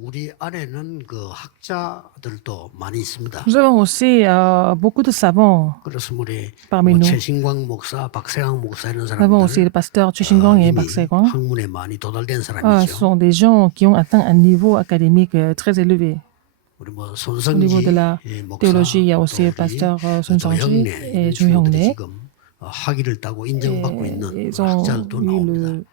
우리 안에는 그 학자들도 많이 있습니다. Nous avons aussi beaucoup de savants 그래서 우리 parmi 뭐 nous. 최신광 목사, 박세광 목사 이런 Nous avons aussi 사람들 le pasteur Chu Xinguang et Bak 이미 Saiguang. 학문에 많이 도달된 Ce 사람이죠. sont des gens qui ont atteint un niveau académique très élevé. 우리 뭐 Au niveau de 손성지 la 목사, théologie, il y a 또 aussi le 우리 pasteur Sun Sangji 조형래 et 이런 Chu 친구들이 Hyung-ne. 지금 학위를 따고 인정받고 있는 Ils ont 학자들도 eu 나옵니다. le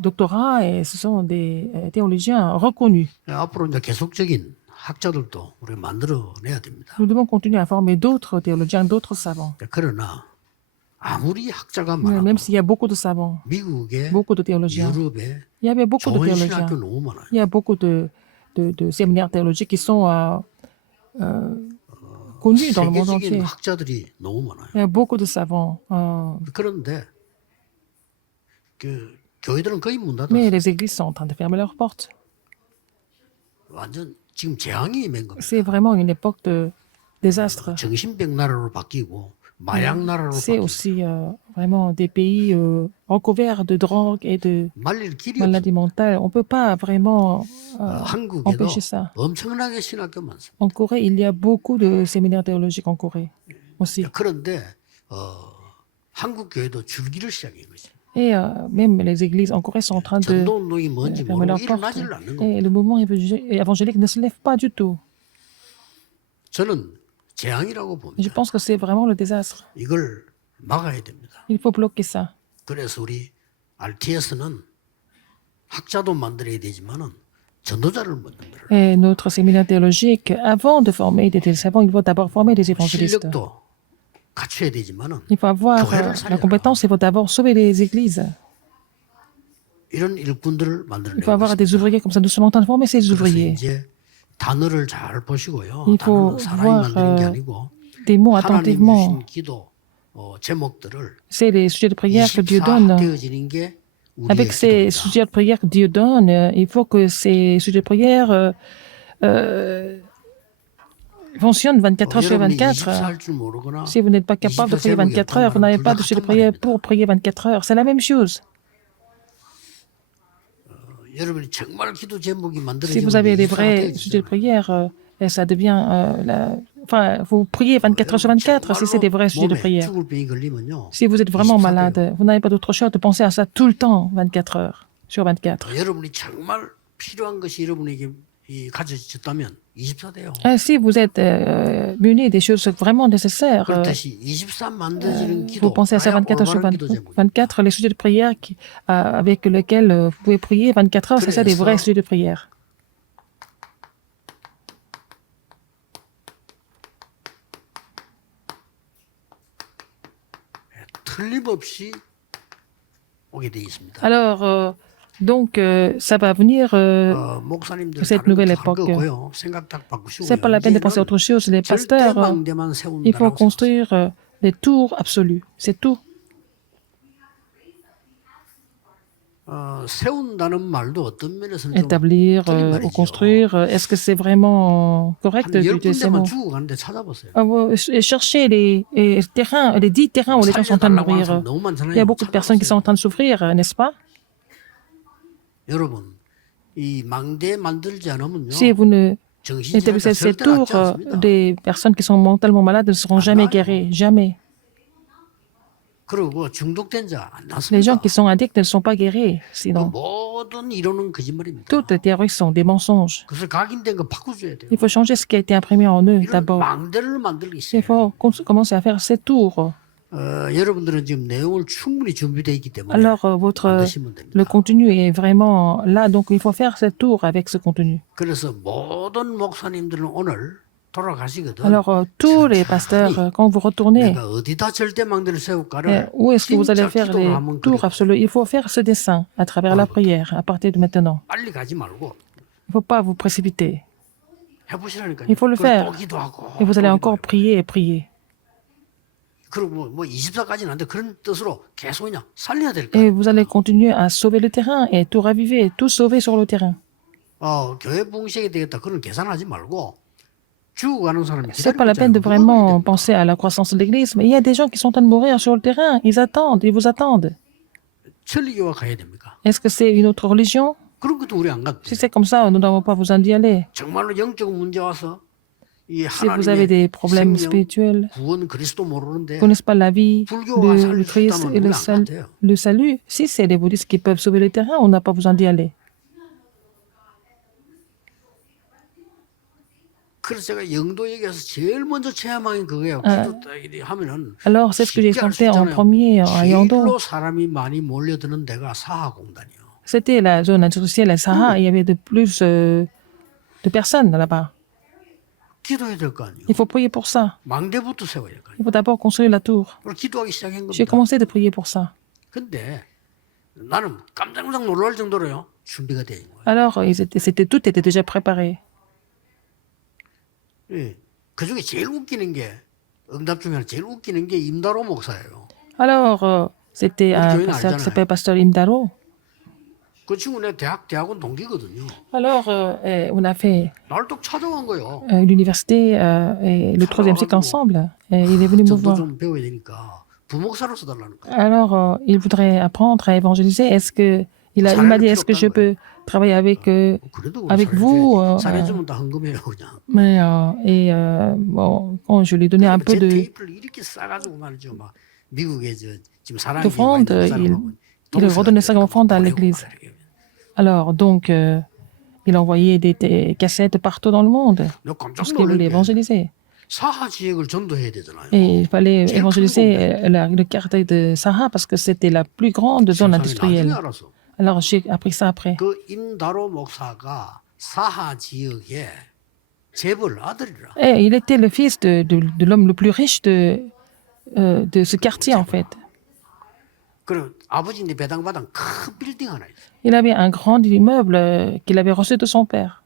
doctorat et ce sont des théologiens reconnus. 앞으로 이제 계속적인 학자들도 우리가 만들어내야 됩니다. Nous devons continuer à former d'autres théologiens, d'autres savants. 그러나 아무리 학자가 Mais 많아도 même s'il y a beaucoup de savants, 미국에 beaucoup de théologiens, 유럽에 il y avait beaucoup de 좋은 théologiens. 신학교 너무 많아요. Il y a beaucoup de séminaires théologiques qui sont connus dans le monde 세계적인 entier. 학자들이 너무 많아요. Il y a beaucoup de savants. 그런데 그 교회들은 거의 문 닫았어요. Mais les églises sont en train de fermer leurs portes. 완전 지금 재앙이 임한 겁니다. C'est vraiment une époque de désastre. 정신병 나라로 바뀌고 마약 나라로 C'est 바뀌고 aussi vraiment des pays recouverts de drogue et de 말릴 길이 없어요. maladies mentales. On ne peut pas vraiment 한국에도 empêcher ça. 엄청나게 신학교 많습니다. En Corée, il y a beaucoup de séminaires théologiques en Corée aussi. 그런데 한국 교회도 줄기를 시작한 거죠. Et même les églises en Corée sont en train de 전도운동이 뭔지 fermer 모르고 leurs portes. 일어나지를 않는 거예요. Et le mouvement évangélique ne se lève pas du tout. 저는 재앙이라고 Je 봅니다. pense que c'est vraiment le désastre. 이걸 막아야 됩니다. Il faut bloquer ça. 그래서 우리 RTS는 학자도 만들어야 되지만은 전도자를 만들어야 돼요. Et notre séminaire théologique, avant de former des savants, il faut d'abord former des évangélistes. 실력도 갖춰야 되지만은 Il faut avoir la compétence, il faut d'abord sauver les églises. 이런 일꾼들을 Il 만들어내고 faut avoir 있습니다. des ouvriers comme ça. Nous sommes en train de former ces 그래서 ouvriers. 이제 단어를 잘 보시고요. Il faut 단어는 사람이 voir 만드는 게 아니고 des mots 하나님 attentivement. 주신 기도 제목들을 C'est les sujets de prière que Dieu donne. 되어지는 게 우리의 Avec ces 기도입니다. sujets de prière que Dieu donne, il faut que ces sujets de prière fonctionnent 24 heures sur 여러분이 24. 24할 줄 모르거나 Si vous n'êtes pas capable de prier 24 heures, vous n'avez pas de sujet de prière pour prier 24 heures. C'est la même chose. 여러분이 정말 기도 제목이 Si vous avez 만들어지면 des vrais sujets de prière, et ça devient enfin, vous priez 24 heures sur 24 si c'est des vrais sujets de 몸에 prière. 죽을 병이 걸리면요. Si vous êtes vraiment malade, vous n'avez pas d'autre choix de penser à ça tout le temps, 24 heures sur 24. 여러분이 정말 필요한 것이 여러분에게 가져졌다면 24 돼요. Si vous êtes muni des choses vraiment nécessaires, 그렇듯이 24 만들어지는 기도. vous pensez à ça 24 heures sur 24, les sujets de prière avec lesquels vous pouvez prier 24 heures, c'est ça des vrais sujets de prière. 틀림없이 오게 돼 있습니다. Alors, donc, ça va venir, 목사님들 cette 다른 nouvelle 거할 époque. 거고요. 생각 딱 바꾸시고요. C'est pas la peine de penser à autre chose. Les pasteurs, 절대망대만 il faut 세운다라고 construire des tours absolus. C'est tout. 세운다는 말도 어떤 면에서는 좀 Établir 틀린 ou 말이죠. construire, est-ce que c'est vraiment correct 한 열 d'utiliser ces 군데만 mots? 주고 가는데 찾아보세요. Chercher les terrains, les 10 terrains où les gens sont en train de 살려달라고 하는 mourir. 사람 너무 많잖아요. Il y a beaucoup de personnes qui sont en train de souffrir, n'est-ce pas? 여러분, 이 망대 만들지 않으면요. Si vous ne 정신질환 établissez ces 절대 tours, 낫지 않습니다. des personnes qui sont mentalement malades ne seront jamais guéries. Jamais. 그리고 중독된 자 안 Les gens 낫습니다. qui sont addicts ne sont pas guéris. 그 Sinon, 모든 이론은 거짓말입니다. toutes les théories sont des mensonges. 그래서 각인된 거 바꿔줘야 돼요. Il faut changer ce qui a été imprimé en eux 이런 d'abord. 망대를 만들기 Il 시작해요. faut commencer à faire ces tours. 여러분들은 지금 내용을 충분히 준비되어 있기 때문에 Alors, 만드시면 됩니다. le contenu est vraiment là, donc il faut faire ces tours avec ce contenu. 그래서 모든 목사님들은 오늘 돌아가시거든. Alors, tous les pasteurs, quand vous retournez, 내가 어디다 절대 망대를 세울까를 où est-ce que vous allez 진짜 faire 기도를 les 한번 tours 그려. absolus? Il faut faire ce dessin à travers la prière, à partir de maintenant. 빨리 가지 말고 Il ne faut pas vous précipiter. 해보시라니까요. Il faut le 그걸 faire. 또 기도하고 Et vous allez 또 encore 기도하고. prier et prier. 그리고 뭐 24까지는 안 돼. 그런 뜻으로 계속 그냥 살려야 될 거야. Et vous allez continuer à sauver le terrain et tout raviver, tout sauver sur le terrain. 교회 붕식이 되겠다. 그런 계산하지 말고 죽어가는 사람이 C'est pas la peine de vraiment penser à la croissance de l'Église, mais il y a des gens qui sont en train de mourir sur le terrain. Ils attendent, ils vous attendent. 천리교와 가야 됩니까? Est-ce que c'est une autre religion? 그런 것도 우리 안 갔대. Si c'est comme ça, nous n'avons pas besoin d'y aller. 정말로 영적 문제 와서 이 Si vous avez des 하나님의 problèmes 생명, spirituels, 구원 그리스도 모르는데 vous connaissez pas la vie, 불교가 le 살릴 수 Christ 있다면 et 우리 안 가도 돼요. le salut, si c'est les bouddhistes qui peuvent sauver le terrain, on n'a pas besoin d'y aller. 그래서 제가 영도 얘기해서 제일 먼저 체험한 게 그거예요. 기도 딱 이렇게 하면은 Alors, c'est ce que j'ai 쉽게 알수 expérimenté en 있잖아요. premier à Yando. 제일로 사람이 많이 몰려드는 데가 사하공단이요. C'était la zone industrielle à Sahara et il y avait de plus de personnes là-bas. 기도해야 될 거 아니에요. Il faut prier pour ça. 망대부터 세워야 될 거 아니에요. Il faut d'abord construire la tour. 그걸 기도하기 시작한 J'ai 겁니다. commencé de prier pour ça. 근데 나는 깜짝깜짝 놀랄 정도로요. 준비가 돼 있는 거예요. Alors, tout était déjà préparé. 예. 그중에 제일 웃기는 게 응답 중에 하나 제일 웃기는 게 임다로 목사예요. Alors, c'était un 교회는 pasteur qui 알잖아요. s'appelle Pasteur Imdaro. 그 친구 내 대학원 동기거든요. Alors, on a fait 날 또 찾아간 거예요. l'université et le troisième cycle ensemble. Et il est venu me 전도 voir. 좀 배워야 되니까 부목사로서 달라는 거예요. Alors, il voudrait apprendre à évangéliser. Il m'a dit, est-ce que je peux travailler avec 그래도 avec vous, 살해주면 다 헌금해요 그냥. mais, bon, quand je lui ai donné un peu 제 de 테이프를 이렇게 싸가지고 말이죠. 막 미국에 지금 사랑이 d'offrande, il redonnait ça comme offrande à l'église. Alors, donc, il envoyait des cassettes partout dans le monde 깜짝 parce qu'il voulait 놀란 게 évangéliser. 사하 지역을 전도해야 되잖아요. Et il fallait évangéliser le quartier de Sahara parce que c'était la plus grande zone 나중에 industrielle. 알았어. Alors, j'ai appris ça après. 그 임다로 목사가 사하 지역의 재벌 아들이라. Et il était le fils de l'homme le plus riche de ce quartier, en fait. 그리고 아버지인데 배당받은 큰 빌딩 하나 있어. Il avait un grand immeuble qu'il avait reçu de son père.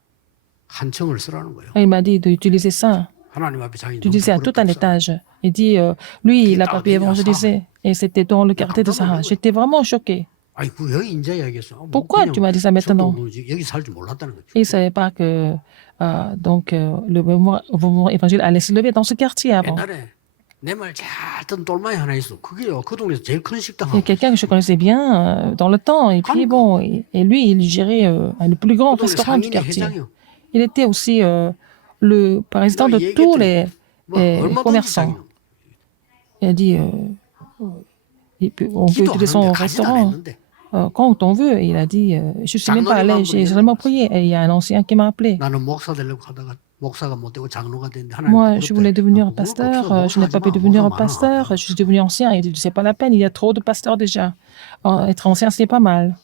한 층을 쓰라는 거예요. Et il m'a dit d'utiliser ça, 하나님 앞에 자기 d'utiliser à tout un étage. Il dit, lui, il n'a pas pu évangéliser. Et c'était dans le quartier de Sahara. J'étais vraiment choqué. 아이 그 여기 인자 이야기했어. Pourquoi tu m'as dit ça maintenant? 여기 살 줄 몰랐다는 거죠. Et il ne savait pas que le mouvement évangile allait se lever dans ce quartier avant. 옛날에 내 말 잘 듣는 똘마이 하나 있어. 그게요. 그 동네에서 제일 큰 식당. Il y a quelqu'un que je connaissais bien dans le temps. Et puis bon, et lui, il gérait le plus grand 그 동네 restaurant du 상인의 quartier. 회장이요. Il était aussi le président de tous les 뭐 얼마든지 commerçants. 자기는. Il a dit, on peut utiliser son 기도하는데 가지도 restaurant 않았는데. quand on veut. Il a dit, je ne suis même pas allé, j'ai seulement prié. Et il y a un ancien qui m'a appelé. 나는 목사 되려고 하다가 목사가 못 되고 장로가 됐는데 Moi, je voulais devenir pasteur, je n'ai pas pu devenir pasteur, je suis devenu ancien. Il dit, c'est pas la peine, il y a trop de pasteurs déjà. Être ancien, c'est pas mal.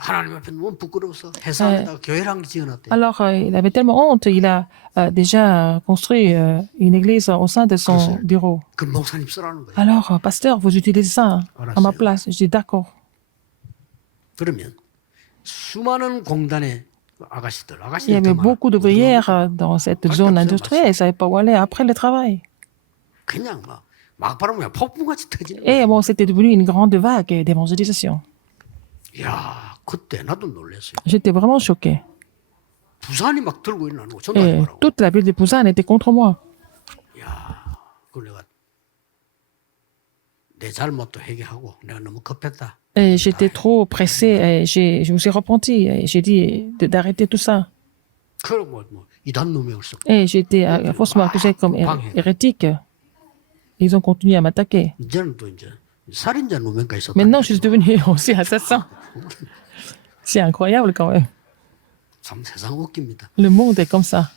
하나님 앞에 너무 부끄러워서 해산에다가 교회를 한 개 지어놨대. Alors, il avait tellement honte, il a déjà construit une église au sein de son bureau. 그 목사님 쓰라는 거예요. Alors, pasteur, vous utilisez ça à ma place. Je dis, d'accord. 그러면 수많은 공단의 아가씨들 Il y avait beaucoup d'ouvrières dans cette zone industrielle, ils ne savaient pas où aller après le travail. 그냥 막 바르면 폭풍같이 터지는 거예요. Et bon, c'était devenu une grande vague d'évangélisation. 야, 그때 나도 놀랐어요. J'étais vraiment choqué. 부산이 막 들고 있는 거 Et 전달하라고. toute la ville de Busan était contre moi. 야, 그 내가 내 잘못도 회개하고 내가 너무 급했다. Et j'étais trop pressé et je me suis repenti et j'ai dit d'arrêter tout ça. 그리고 이단 누명을 쓰고. Et j'ai été faussement accusé comme hérétique. Ils ont continué à m'attaquer. 이제는 또 이제 살인자 누명까지 썼다. Maintenant, je suis devenu aussi assassin. C'est incroyable quand même. 참 세상 웃깁니다. Le monde est comme ça.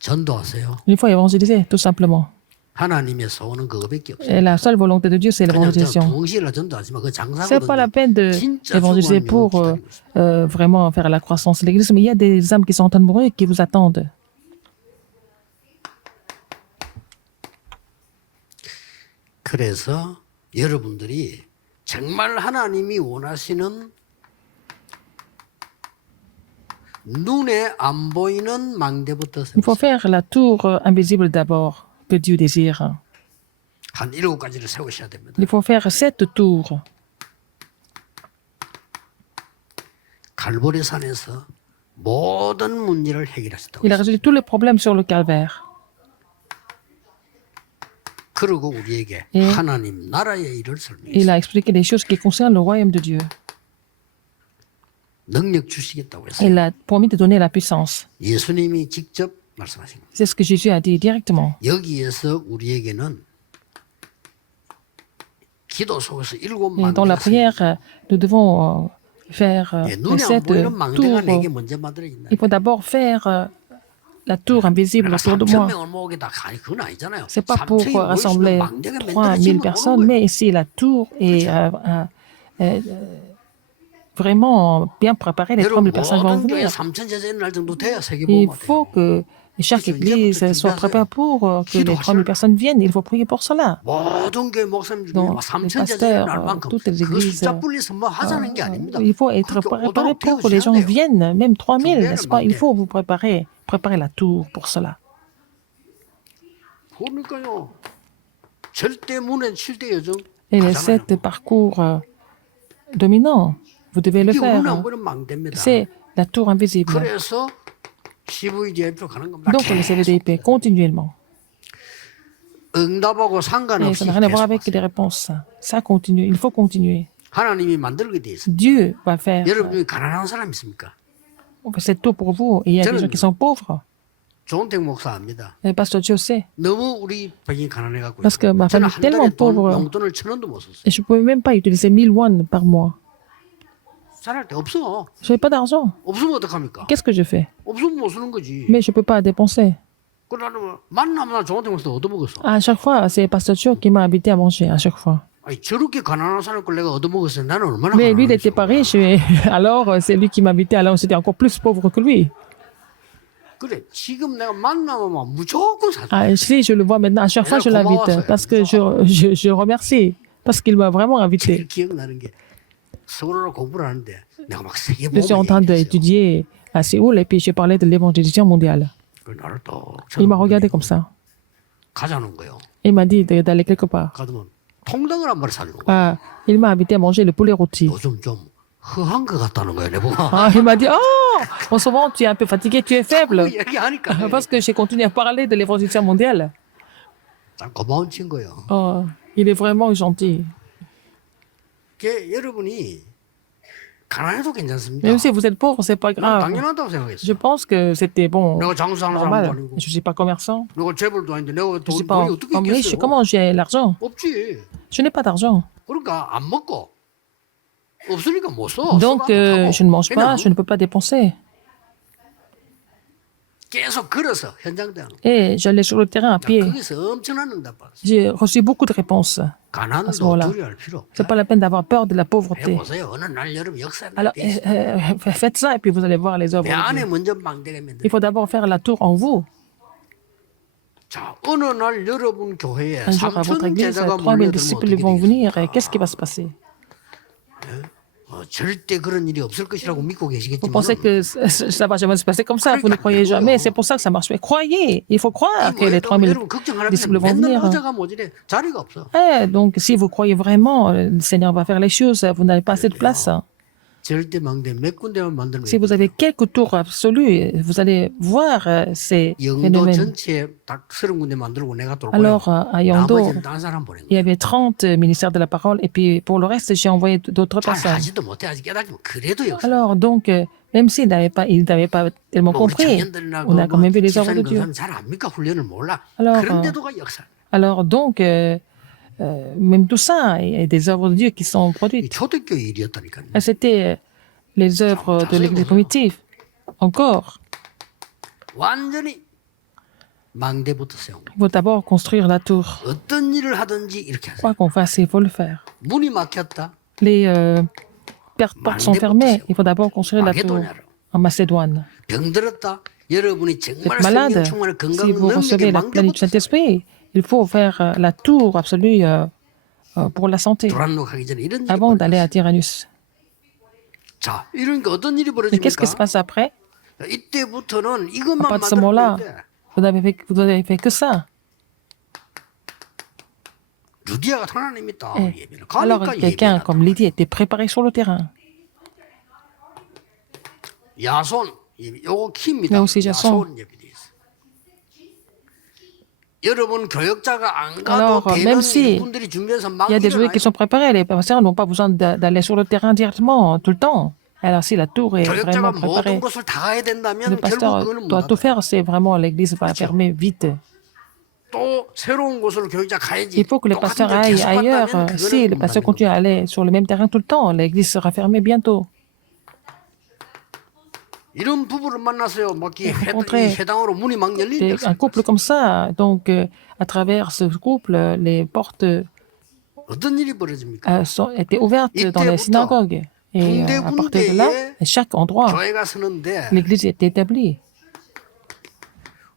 전도하세요. Il faut évangéliser, tout simplement. 하나님에서 오는 그거밖에 없어요. Et la seule volonté de Dieu, c'est 그냥 l'évangélisation. 부흥시라 전도하지만 그 C'est pas la 장사거든요. peine d'évangéliser pour vraiment faire la croissance de l'Église, mais il y a des âmes qui sont en train de mourir et qui vous attendent. 그래서 여러분들이 정말 하나님이 원하시는 눈에 안 보이는 망대부터 Il faut faire la tour invisible d'abord, que Dieu désire. 한 7가지를 세우셔야 됩니다. Il faut faire 7 tours. 갈보리 산에서 모든 문제를 해결하셨다고. Il a résolu tous les problèmes sur le calvaire. 그리고 우리에게 예. 하나님 나라의 일을 설명했어요. Il a expliqué les choses qui concernent le royaume de Dieu. 능력 주시겠다고 했어요. Il a promis de donner la puissance. 예수님이 직접 말씀하신 겁니다. C'est ce que Jésus a dit directement. 여기에서 우리에게는 기도 속에서 일곱 Et dans la 망대가 prière, nous devons faire 예, 눈에 안 cette 보이는 tour. 망대가 내게 먼저 만들어진다. Il faut d'abord faire la tour invisible autour de moi. 3,000명을 모으겠다. 아니 그건 아니잖아요. C'est pas pour 3,000이 rassembler 망대가 3000 만들어지면 personnes, 오는 거예요. mais ici la tour est vraiment bien préparée. Les 3000 여러분 personnes vont 모든 교회 venir. 3,000 제자 일어날 정도 돼야 Il 세계보험화 faut 돼요. que chaque église soit préparée pour que les 3000 personnes viennent. Il faut prier pour cela. 모든 교회 목사님 중에 Donc, 3,000 les 제자 일어날 pasteurs, 만큼 toutes les 그 églises, 숫자 불려서 뭐 하자는 게 아닙니다. Il faut être 그렇게 préparé 오도록 pour que les gens 되어줘야 돼요. viennent, même 3000, 준비하는 n'est-ce pas? Il 망대. faut vous préparer la tour pour cela. 그러니까요. 절대 문에 7대 여정 Et les 하잖아요. 7 parcours dominants, vous devez le 이게 faire. 눈에 안 보이는 망대입니다. C'est la tour invisible. 그래서 CVDIP로 가는 겁니다. Donc, le CVDIP continuellement. 응답하고 Et 상관없이 ça n'a rien à voir 계속 avec les 하세요. réponses. Ça continue. Il faut continuer. 하나님이 만들게 돼 있어요. Dieu va faire 여러분 중에 가난한 사람 있습니까? cette tour pour vous. Et il y a des gens qui sont pauvres. 조은택 목사 압니다. Et Pasteur Dieu sait. 너무 우리 백이 가난해갖고 Parce que ma 저는 famille 한 est tellement 달에 돈, pauvre. 용돈을 1,000원도 못 썼어요. Et je ne pouvais même pas utiliser 1000 won par mois. 살할 데 없어. Je n'avais pas d'argent. 없으면 어떡합니까? Qu'est-ce que je fais? 없으면 못 쓰는 거지. Mais je ne peux pas dépenser. 그러면 만나면 조은택 목사 얻어먹었어. À chaque fois, c'est Pasteur Dieu qui m'a invité à manger. À chaque fois. 아니 저렇게 가난한 사람 걸 내가 얻어먹었어요. 나는 얼마나 Mais lui, il n'était 가난한지. pas riche. Et alors, c'est lui qui m'a invité. Alors, j'étais encore plus pauvre que lui. 그래 지금 내가 만나면 무조건 사줘. Ah, si je le vois maintenant, à chaque fois, je l'invite. Parce que je remercie. Parce qu'il m'a vraiment invité. 기억나는 게 서울로 공부를 하는데 내가 막 세계 Je suis en train d'étudier à Séoul et puis je parlais de l'évangélisation mondiale. 나를 또 Il m'a regardé comme ça. 가자는 거예요. Il m'a dit d'aller quelque part. 가더면 통닭을 한 마리 사주는 거야. Ah, il m'a invité à manger le poulet rôti. 요즘 좀 허한 것 같다는 거야, 내 보면. Ah, il m'a dit, oh, en ce moment, tu es un peu fatigué, tu es faible. 얘기하니까 Parce que j'ai continué à parler de l'évangélisation mondiale. 참 고마운 친구예요. Oh, il est vraiment gentil. 여러분이 가난해도 괜찮습니다. Même si vous êtes pauvre, c'est pas 난 grave. 당연하다고 생각했어. Je pense que c'était bon, 내가 장사하는 사람도 normal. 아니고, Je suis pas commerçant. 내가 재벌도 아닌데 내가 Je suis 돈이 pas 어떻게 homme riche. 있겠어요? Comment j'ai l'argent? 없지. Je n'ai pas d'argent. 그러니까 안 먹고 없으니까 못 써. Donc, je ne mange pas, je ne peux pas dépenser. 계속 걸어서 현장대는. Et j'allais sur le terrain à pied. 거기서 엄청난 응답 받았어. J'ai reçu beaucoup de réponses. à ce 가난도 moment-là. 두려워할 필요 C'est 없다. pas la peine d'avoir peur de la pauvreté. 해보세요. 어느 날 여러분 역사를 Alors, faites ça et puis vous allez voir les œuvres 내 de 안에 Dieu. 먼저 망대가 Il 만들. faut d'abord faire la tour en vous. 자, 어느 날 여러분 교회에 Un jour, à votre 3,000 église, 제자가 3000 몰려들면 disciples 어떻게 vont venir. Et 되겠습니까? qu'est-ce qui va se passer? 절대 그런 일이 없을 것이라고 믿고 Vous 계시겠지만 pensez que ça va jamais se passer comme ça. Vous ne croyez jamais. C'est pour ça que ça marche. Mais croyez. Il faut croire que les 3000 여러분 걱정하면 disciples vont 맨날 venir. 의자가 모질해 자리가 없어. Donc, si vous croyez vraiment, le Seigneur va faire les choses. Vous n'avez pas assez de place. 절대 망대 몇 군데만 만들면 Si vous avez quelques tours absolus, vous allez voir ces 영도 phénomènes. 전체에 딱 30군데 만들고 내가 돌고요. Alors, à Yangdo, 나머지는 딴 사람 보낸 il y 거야. avait 30 ministères de la parole. Et puis, pour le reste, j'ai envoyé d'autres 잘 personnes. 하지도 못해 아직 깨닫지만 그래도 역사. Alors, donc, même s'il n'avait pas tellement 뭐 우리 compris, 청년들이나 on a quand même vu les œuvres de 집사님 Dieu. 그사람 잘 압니까? 훈련을 몰라. Alors, 그런데도가 역사. Alors, donc, même tout ça, il y a des œuvres de Dieu qui sont 이 produites. 초대교회 일이었다니까요. Et c'était les œuvres de l'Église primitive. Encore, 완전히 망대부터 세운 거. il faut d'abord construire la tour. 어떤 일을 하든지 이렇게 하세요. Quoi qu'on fasse, il faut le faire. 문이 막혔다. Les portes sont fermées. Il faut d'abord construire la tour 마게도냐로. en Macédoine. 병들었다. 여러분이 Vous 정말 êtes malade. 성령 충만한 건강 Si vous recevez 능력의 la plénitude du 망대부터 Saint-Esprit, il faut faire la tour absolue pour la santé 도란노 가기 전에 이런 일이 avant d'aller 벌어졌어요. à Tyrannus. 자, 이러니까 어떤 일이 Mais qu'est-ce qui se 벌어집니까? passe après? 이때부터는 À 이것만 partir de ce moment-là, 만들면 돼. vous n'avez fait que ça. 루디아가 하나님 있다. Eh, 예배를. Alors, 가니까 quelqu'un 예배를 comme Lydie était préparé sur le terrain. 야손 요거 킵니다. 네, 혹시 야손. 야손 예배돼 있어. 여러분 교역자가 안 가도 Alors, 되는 même si 분들이 준비해서 막 Il y a des ouvriers qui sont préparés. Les pasteurs n'ont pas besoin d'aller sur le terrain directement tout le temps. Alors, si la tour est 교역자가 vraiment 모든 préparée, 곳을 다 가야 le 된다면 결국 pasteur 그거는 못 doit tout 닫아요. faire, c'est vraiment l'église va 그렇죠. fermer vite. 또 새로운 곳으로 교역자 가야지. Il faut que le 똑같은 pasteur 걸 aille 계속 ailleurs. 한다면 Si le 그거는 못 pasteur 닫는 continue à 겁니다. aller sur le même terrain tout le temps, l'église sera fermée bientôt. 이런 부부를 만났어요. 막 이 rencontré 회당으로 문이 막 열린 Un couple comme ça, donc à travers ce couple, les portes 어떤 일이 벌어집니까? étaient ouvertes dans les synagogues. Et à partir de là, à chaque endroit, 교회가 서는데 l'église était établie.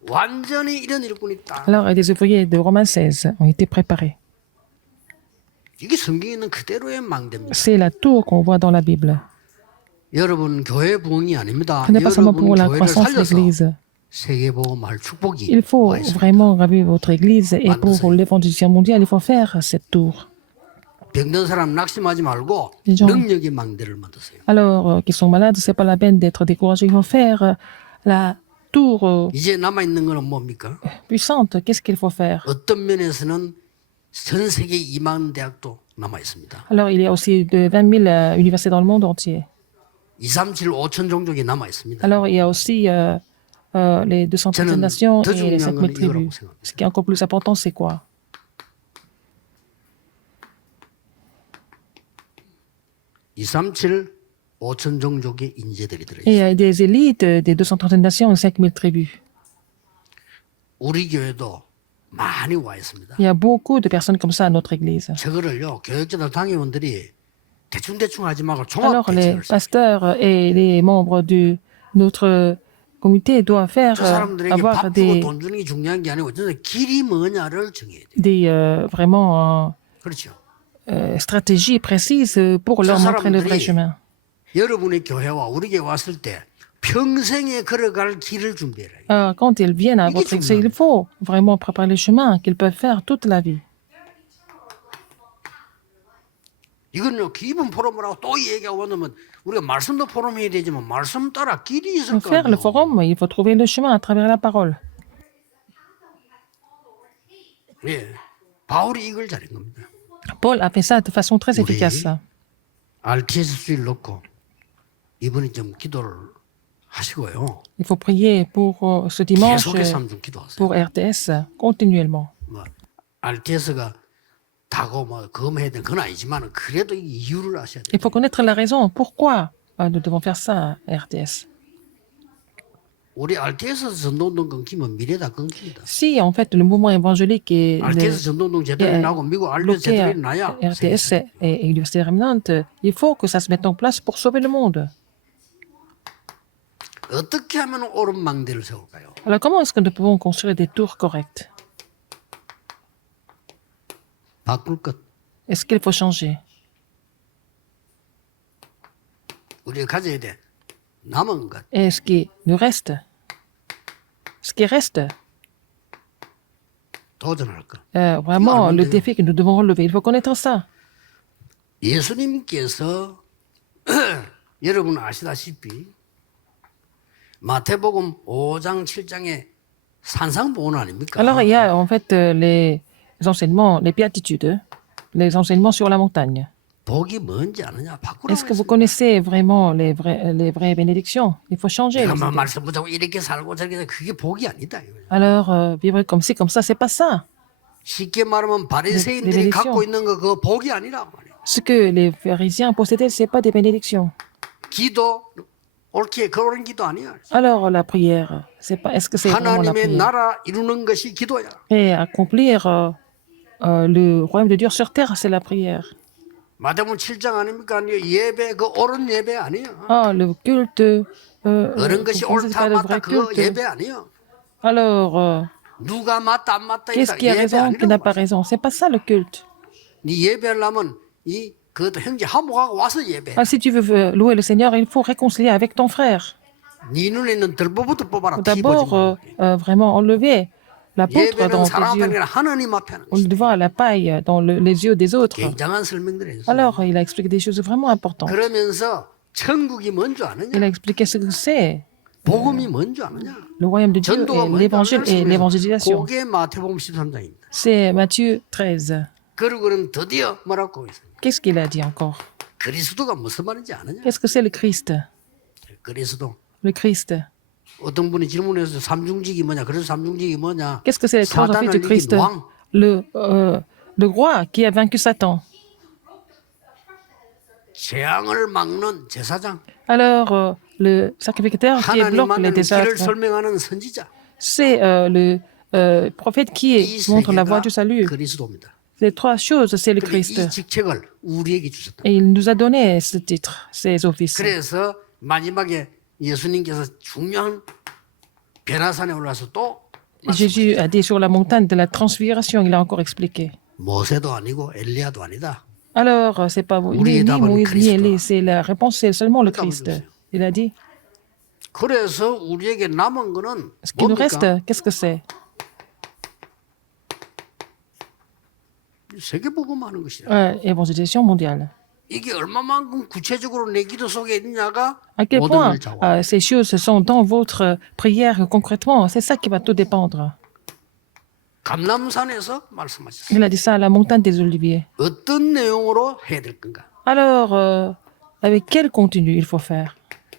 완전히 이런 일꾼이 있다. Alors, des ouvriers de Romains 16 ont été préparés. 이게 성경에 있는 그대로의 망대입니다. C'est la tour qu'on voit dans la Bible. 여러분 교회 부흥이 아닙니다. Ce n'est pas seulement pour 여러분 la 교회를 croissance de 살려서 l'église. 세계복음할 축복이 Il faut 와 있습니다. vraiment ravir votre église et pour l'évangélisation mondiale, il faut faire cette tour. 병든 사람 낙심하지 말고 Les gens- 능력의 망대를 만드세요. Alors, qui sont malades, c'est pas la peine d'être découragés. Il faut faire la tour 이제 남아 있는 거는 뭡니까? puissante. Qu'est-ce qu'il faut faire? 어떤 면에서는 전 세계 2만 대학도 남아 있습니다. Alors, il y a aussi de 20 000 universités dans le monde entier. 237 5천 종족이 남아 있습니다. Alors, il y a aussi les 237 저는 nations 더 et les 중요한 5 000 건 이거라고 tribus. 생각합니다. Ce qui est encore plus important, c'est quoi? 237 5천 종족의 인재들이 Et il 들어있어요. y a des élites des 237 nations et 5 000 tribus. 우리 교회도 많이 와 있습니다. Il y a beaucoup de personnes comme ça à notre église. 저거를요 교역자들 당회원들이 대충 하지 말고 Alors, 종합 les 대책을 써요. pasteurs et les membres de notre comité doivent faire 저 사람들에게 avoir 밥 주고 돈 주는 게 중요한 게 아니고 진짜 길이 뭐냐를 정해야 돼요. des vraiment 그렇죠. stratégies précises pour leur montrer le vrai chemin. 여러분의 교회와 우리 교회 왔을 때 평생에 걸어갈 길을 준비해라. Quand ils viennent à 이게 votre église, il 중요해요. faut vraiment préparer le chemin qu'ils peuvent faire toute la vie. 이건요 기분 포럼이라고 또 얘기하고 왔으면 우리가 말씀도 포럼해야 되지만 말씀 따라 길이 있을 Pour 거 faire le 아니에요. forum, il faut trouver le chemin à travers la parole. 예, 바울이 이걸 잘한 겁니다. Paul a fait ça de façon très Oui. efficace. RTS 수일 넣고 이분이 좀 기도를 하시고요. Il faut prier pour ce dimanche, 계속해서 한번 좀 기도하세요. pour RTS, continuellement. 뭐 RTS가 다고 뭐 검해야 되는 건 아니지만 그래도 이 이유를 아셔야 돼요. Il faut connaître la raison. Pourquoi nous devons faire ça à RTS? 우리 RTS에서 전도운동 끊기면 미래다 끊깁니다. Si, en fait, le mouvement évangélique est RTS 전도운동 제대로 예, 일어나고 미국 알려 bloqué 제대로 à 일어나야 RTS et l'Université rémanente, il faut que ça se mette en place pour sauver le monde. 어떻게 하면 옳은 망대를 세울까요? Alors, comment est-ce que nous pouvons construire des tours correctes? 바꿀 것. Est-ce qu'il faut changer? 우리가 가져야 돼. 남은 것. Et ce qui nous reste? Ce qui reste, 도전할 것. vraiment, le 알면 돼요. défi que nous devons relever, il faut connaître ça. 예수님께서 여러분 아시다시피 마태복음 5장 7장에 산상보훈 아닙니까? Alors, il y a en fait les enseignements, les béatitudes, les enseignements sur la montagne. 복이 뭔지 아느냐? 바꾸라고 Est-ce que vous 했습니다. connaissez vraiment les vraies bénédictions? Il faut changer. 내가 les 막 idées. 말씀 붙잡고 이렇게 살고 저렇게 해서 그게 복이 아니다. 이거예요. Alors, vivre comme ci, comme ça, c'est pas ça. 쉽게 말하면 바리새인들이 les 갖고 있는 거 그거 복이 아니라 말이에요. Ce que les pharisiens possédaient, c'est pas des bénédictions. 기도 옳게 그런 기도 아니야. Alors, la prière, c'est pas, est-ce que c'est vraiment la 하나님의 prière? 나라 이루는 것이 기도야. Et accomplir le royaume de Dieu sur terre, c'est la prière. 마태복음 7장 아닙니까? 예배 그 옳은 예배 아니에요. Ah, le culte, 그런 것이 c'est 옳다 pas le 맞다 vrai 그거 culte. 예배 아니에요. Alors, 누가 맞다 안 맞다 qu'est-ce 있다 qui a 예배 raison, qui n'a 아니라고. pas raison? C'est pas ça le culte. 네 예배하려면 이 그것도 형제 화목하고 와서 예배. Ah, si tu veux louer le Seigneur, il faut réconcilier avec ton frère. 네 눈에 있는 들보부터 뽑아라. 피 보지 D'abord, 말고. vraiment enlever la poutre 예배는 dans 사람 tes 앞에 yeux. 아니라 하나님 앞에 하는 On 것이. le voit la paille dans les yeux des autres. 굉장한 설명들을 했어요. Alors, il a expliqué des choses vraiment importantes. 그러면서 천국이 뭔 줄 Il 아느냐? a expliqué ce que c'est 복음이 뭔 줄 아느냐? le royaume de Dieu 전도가 et 뭔 줄 l'évangile et 아느냐? l'évangélisation. 그게 마태복음 13장입니다. C'est Matthieu 13. 그러고는 드디어 뭐라고 있어요? Qu'est-ce qu'il a dit encore? 그리스도가 무슨 말인지 아느냐? Qu'est-ce que c'est le Christ? 그리스도. Le Christ. 어떤 분이 질문해서 삼중직이 뭐냐? 그래서 삼중직이 뭐냐? Qu'est-ce que c'est les trois offices 사단을 du 이긴 Christ? 왕. Le roi qui a vaincu Satan. 재앙을 막는 제사장. Alors, le sacrificateur qui 하나님 bloque les 만나는 길을 désastres. 설명하는 선지자. C'est le prophète qui 이 montre la voie 세계가 du salut. 그리스도입니다. Les trois choses, c'est le 근데 이 Christ. 직책을 우리에게 주셨다. Et il nous a donné ce titre, ces offices. 그래서 마지막에 예수님께서 중요한 변화산에 올라서 또 Et Jésus a dit sur la montagne de la transfiguration, il a encore expliqué. 모세도 아니고 엘리야도 아니다. Alors, c'est pas ni Moïse ni Élie, c'est la réponse, c'est seulement le Christ. Il a dit. 그래서 우리에게 남은 거는 Ce qui nous 뭡니까? reste, qu'est-ce que c'est? 세계복음하는 것이야. Évangélisation mondiale. 이게 얼마만큼 구체적으로 내 기도 속에 있느냐가 À quel 모든 point 걸 좌우합니다. ces choses sont dans votre prière concrètement, c'est ça qui va tout dépendre. 감람산에서 말씀하셨어요. Il a dit ça à la montagne des Oliviers. 어떤 내용으로 해야 될 건가? Alors, avec quel contenu il faut faire?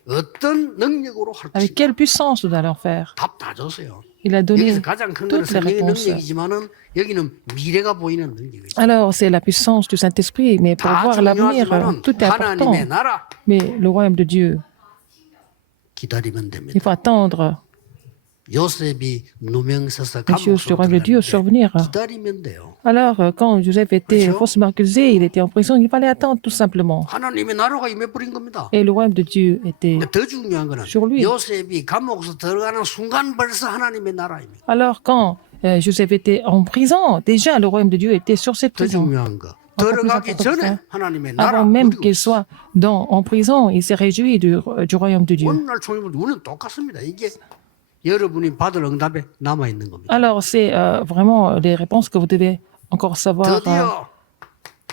어떤 능력으로 할 Avec 것인가? quelle puissance nous allons faire? 답 다 줬어요. Il a donné 여기서 가장 큰 거는 toutes les 성령의 réponses. 능력이지만은 여기는 미래가 보이는 능력이죠. Alors, c'est la puissance du Saint-Esprit, mais pour 다 voir l'avenir, 중요하지만은 tout est important. 하나님의 나라 Mais le royaume de Dieu, 기다리면 됩니다. il faut attendre 요셉이 누명 서서 les choses du 감옥으로 royaume de Dieu survenir. 기다리면 돼요. Alors, quand Joseph était 그렇죠? faussement accusé, il était en prison, il fallait attendre tout simplement. 하나님의 나라가 임해버린 겁니다. Et le royaume de Dieu était... 근데 더 중요한 거는 sur lui. 요셉이 감옥에서 들어가는 순간 벌써 하나님의 나라입니다. Alors, quand Joseph était en prison, déjà le royaume de Dieu était sur cette 더 prison. 중요한 거. Encore plus 들어가기 important que 전에 ça. 하나님의 나라 Avant même 누리고 qu'il soit en prison, il s'est réjoui du royaume de Dieu. 오늘날 총리들 우리는 똑같습니다. 이게 여러분이 받을 응답에 남아 있는 겁니다. Alors, c'est vraiment les réponses que vous devez encore savoir 드디어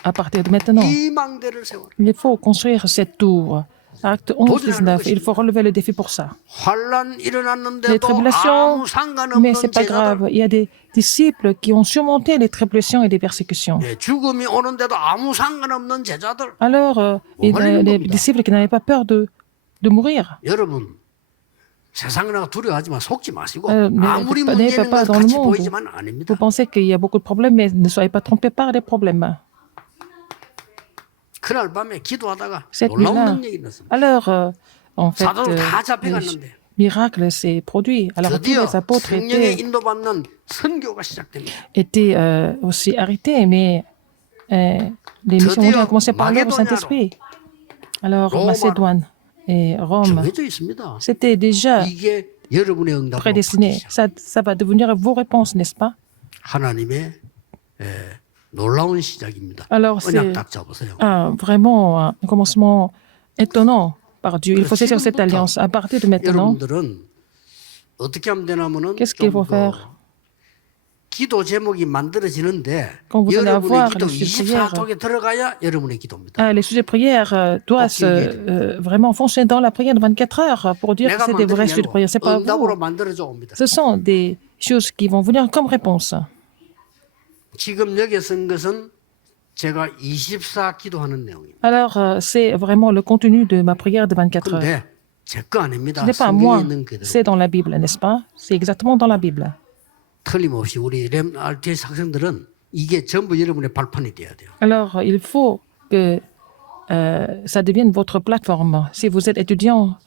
à partir de maintenant. 희망대를 세워. Il faut construire cette tour. Acte 11, 19. Il faut relever le défi pour ça. 환란 Les 일어났는데도 tribulations, 아무 상관없는 mais c'est pas 제자들. grave. Il y a des disciples qui ont surmonté les tribulations et les persécutions. 예, 죽음이 오는데도 아무 상관없는 제자들. Alors, les disciples qui n'avaient pas peur de mourir. 여러분 세상이나 두려워하지만 속지 마시고 mais 아무리 n'ayez 문제 pas 있는 peur 것 dans le 같이 monde. 보이지만 아닙니다. Vous pensez qu'il y a beaucoup de problèmes, mais ne soyez pas trompés par les problèmes. 그날 밤에 기도하다가 Cette 놀라운 nuit-là, 능력이 났습니다. alors, en fait, 사도들 다 le 잡혀갔는데 miracle s'est produit. Alors, tous 드디어 les apôtres 성령의 인도받는 선교가 시작됩니다. étaient aussi arrêtés, mais les missions mondiales ont commencé par l'œuvre du Saint-Esprit. Alors, Rome. Macédoine et Rome, 정해져 있습니다. c'était déjà 이게 여러분의 응답으로 prédestiné. 바뀌죠. Ça va devenir vos réponses, n'est-ce pas? 하나님의 놀라운 시작입니다. Alors, 언약 c'est 딱 잡으세요. vraiment un commencement étonnant par Dieu. Il faut saisir cette 지금부터 alliance. À partir de maintenant, 여러분들은 어떻게 하면 되냐면은 qu'est-ce qu'il faut faire? 기도 제목이 만들어지는데 Quand vous allez 여러분의 avoir 기도 le sujet de prière. 24쪽에 들어가야 여러분의 기도입니다. Les sujets de prière doivent vraiment foncer dans la prière de 24 heures pour dire que 내가 c'est des vrais 만드는 게 sujets de prière. C'est pas 아니고 응답으로 vous. 만들어져 옵니다. Ce sont des choses qui vont venir comme réponse. 지금 여기에 쓴 것은 제가 24 기도하는 내용입니다. Alors, c'est vraiment le contenu de ma prière de 24 heures. 근데 제 거 아닙니다. Ce n'est pas à 성경에 moi, 있는 그대로. c'est dans la Bible, n'est-ce pas? C'est exactement dans la Bible. 틀림없이 우리 RTS 학생들은 이게 전부 여러분의 발판이 돼야 돼요. Alors, il faut que ça devienne votre plateforme. Si vous êtes étudiant,